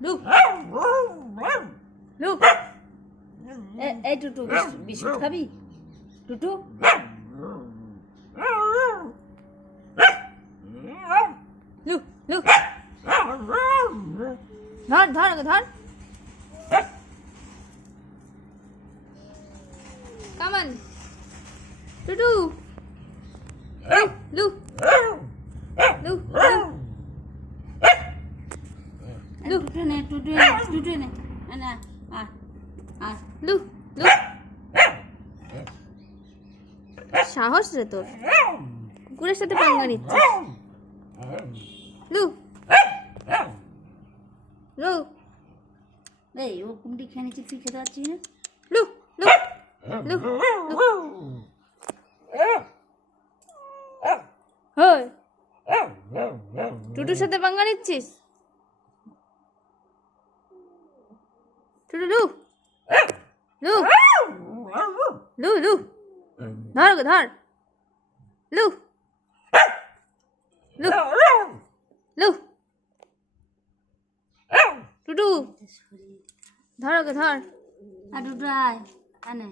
লু লু এই টুটু বিস্কুট খাবি টুটু লু লু ধর ধর ধর কামান টুটু লু লু লু টুটু নে না লু লু সাহস রে তোর কুকুরের সাথে পাঙ্গা নিচ্ছে লু লু এই ও কুমড়ি খেয়ে নিচ্ছে তুই খেতে পারছিস না লু লু লু হই টুটুর সাথে পাঙ্গা নিচ্ছিস টুটু লু লু লু লু ধর গো ধর লু লু লু টুটু ধর গো ধর আর দুটো আয় আনে